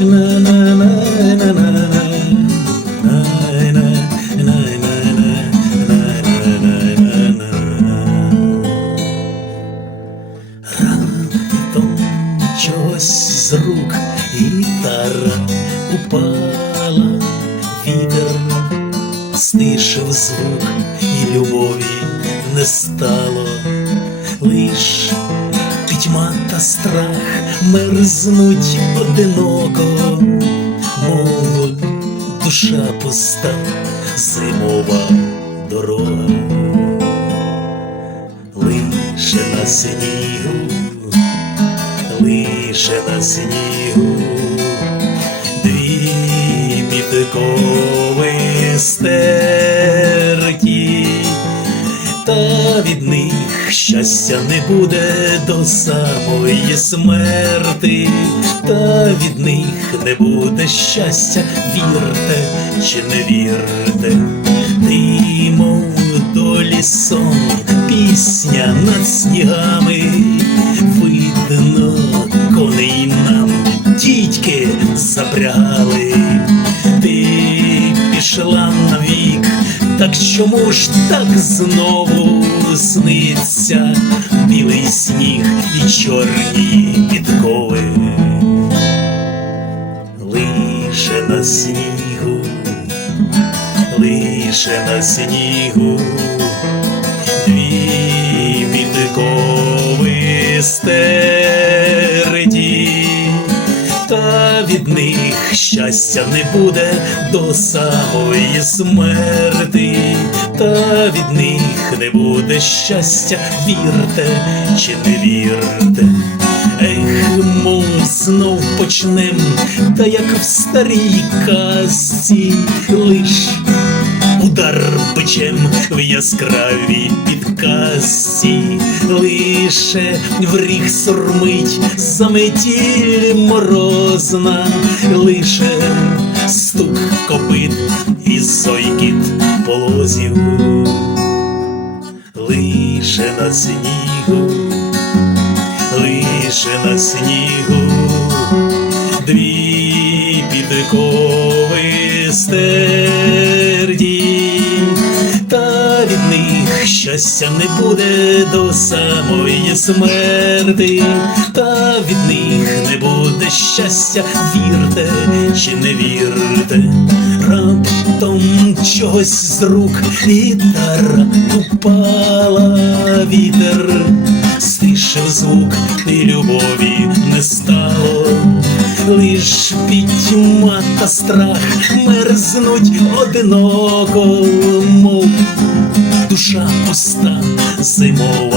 Чогось з рук гітара упала, вітер стишив звук, і любові не стало лиш пітьма та страх мерзнуть одиноко, мов душа пуста, зимова дорога, лише на снігу, лише на снігу, дві підкови стерті, щастя не буде до самої смерти, та від них не буде щастя, вірте чи не вірте, ти, мов долі сон, пісня над снігами, видно, коней нам дідьки запрягали, ти пішла навік, так чому ж так знову сниться білий сніг і чорні підкови? Лише на снігу, лише на снігу, дві підкови стереді, та від них щастя не буде до самої смерти, та від них не буде щастя, вірте чи не вірте. Ех, мов знов почнем, та як в старій казці лиш удар бичем в яскравій підказці, лише в ріг сурмить заметіль морозна, лише стук копит і сойкіт полозів, лише на снігу, лише на снігу, дві підкови стерді, щастя не буде до самої смерти, та від них не буде щастя, вірте чи не вірте, раптом чогось з рук гітара упала вітер, стишив звук і любові не стало. Лиш пітьма та страх мерзнуть одиноко, мов пуста, зимова